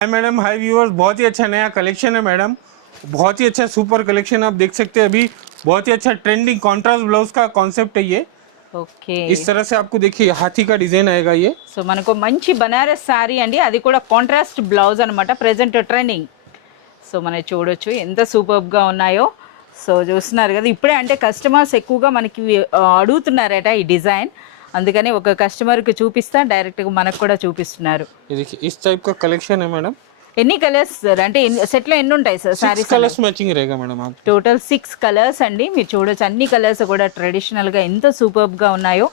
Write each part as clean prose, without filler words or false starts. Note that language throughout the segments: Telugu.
हाय मैडम, हाय व्यूअर्स। बहुत ही अच्छा नया कलेक्शन है मैडम, बहुत ही अच्छा सुपर कलेक्शन आप देख सकते हैं। अभी बहुत ही अच्छा ट्रेंडिंग कॉन्ट्रास्ट ब्लाउज का कॉन्सेप्ट है ये। ఓకే इस तरह से आपको देखिए हाथी का डिजाइन आएगा ये। సో మనకు మంచి బనారస్ శారీ అండి, అది కూడా కాంట్రాస్ట్ బ్లౌజ్ అనమాట. Present trending. సో మనం చూడొచ్చు ఎంత సూపర్గా ఉన్నాయో. సో చూస్తున్నారు కదా, ఇప్పుడే అంటే కస్టమర్స్ ఎక్కువగా మనకి అడుగుతున్నారట ఈ డిజైన్, అందుకని ఒక కస్టమర్కి చూపిస్తా డైరెక్ట్గా మనకు కూడా చూపిస్తున్నారు. ये देखिए इस टाइप का कलेक्शन है मैडम। ఎన్ని కలర్స్ సార్, అంటే సెట్లో ఎన్ని ఉంటాయి సార్ 6 శారీస్? कलर्स मैचिंग रहेगा मैडम आप। టోటల్ 6 కలర్స్ అండి. మీరు చూడొచ్చు అన్ని కలర్స్ కూడా ట్రెడిషనల్గా ఎంత సూపర్గా ఉన్నాయో.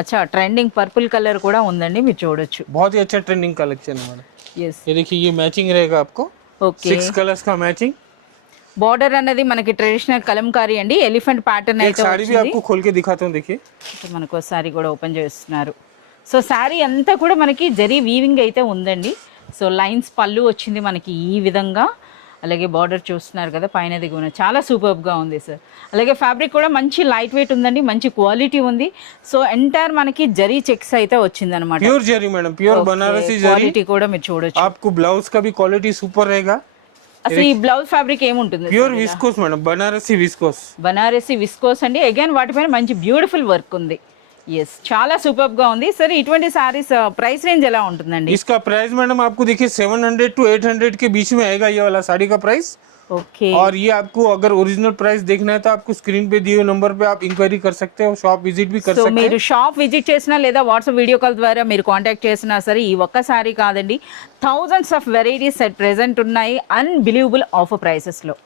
అచ్చా ట్రెండింగ్ పర్పుల్ కలర్ కూడా ఉందండి, మీరు చూడొచ్చు. बहुत ही अच्छा ट्रेंडिंग कलेक्शन है मैडम। ఎస్ ये देखिए ये मैचिंग रहेगा आपको, ఓకే. 6 कलर्स का मैचिंग। బార్డర్ అనేది మనకి ట్రెడిషనల్ కలంకారీ అండి, ఎలిఫెంట్ ప్యాటర్న్ एक అయితే साड़ी भी వచ్చింది. आपको खोल के दिखाता हूँ, देखिए। ఇప్పుడు మనకు సారీ కూడా ఓపెన్ చేస్తున్నారు. సో శారీ అంతా కూడా మనకి జరీ వీవింగ్ అయితే ఉందండి. సో లైన్స్ పళ్ళు వచ్చింది మనకి ఈ విధంగా. అలాగే బార్డర్ చూస్తున్నారు కదా, పైన దిగున చాలా సూపర్గా ఉంది సార్. అలాగే ఫ్యాబ్రిక్ కూడా మంచి లైట్ వెయిట్ ఉందండి, మంచి క్వాలిటీ ఉంది. సో ఎంటైర్ మనకి జరీ చెక్స్ అయితే వచ్చింది అనమాట. प्योर जरी मैडम, प्योर बनारसी जरी। క్వాలిటీ కూడా మీరు చూడొచ్చు. आपको ब्लाउज का भी क्वालिटी सुपर रहेगा। అసలు ఈ బ్లౌజ్ ఫ్యాబ్రిక్ ఏముంటుంది? Pure viscose madam, Banarasi viscose. Banarasi viscose అండి. అగైన్ వాటిపైన మంచి బ్యూటిఫుల్ వర్క్ ఉంది. ఎస్, చాలా సూపర్గా ఉంది సార్. ఇటువంటి సారీస్ ప్రైస్ రేంజ్ ఎలా ఉంటుందండి? इसका प्राइस मैडम आपको देखिए 700 to 800 के बीच में आएगा ये वाला साड़ी का प्राइस। ఓకే. और ये आपको अगर ओरिजिनल प्राइस देखना है तो आपको स्क्रीन पे दिए हुए नंबर पे आप इंक्वायरी कर सकते हो, शॉप विजिट भी कर సో सकते మీరు हैं। షాప్ విజిట్ చేసినా లేదా వాట్సాప్ వీడియో కాల్ ద్వారా మీరు కాంటాక్ట్ చేసినా సరే, ఈ ఒక్క సారీ కాదండి, thousands of varieties at present ఉన్నాయి అన్బిలీవబుల్ ఆఫర్ ప్రైసెస్లో.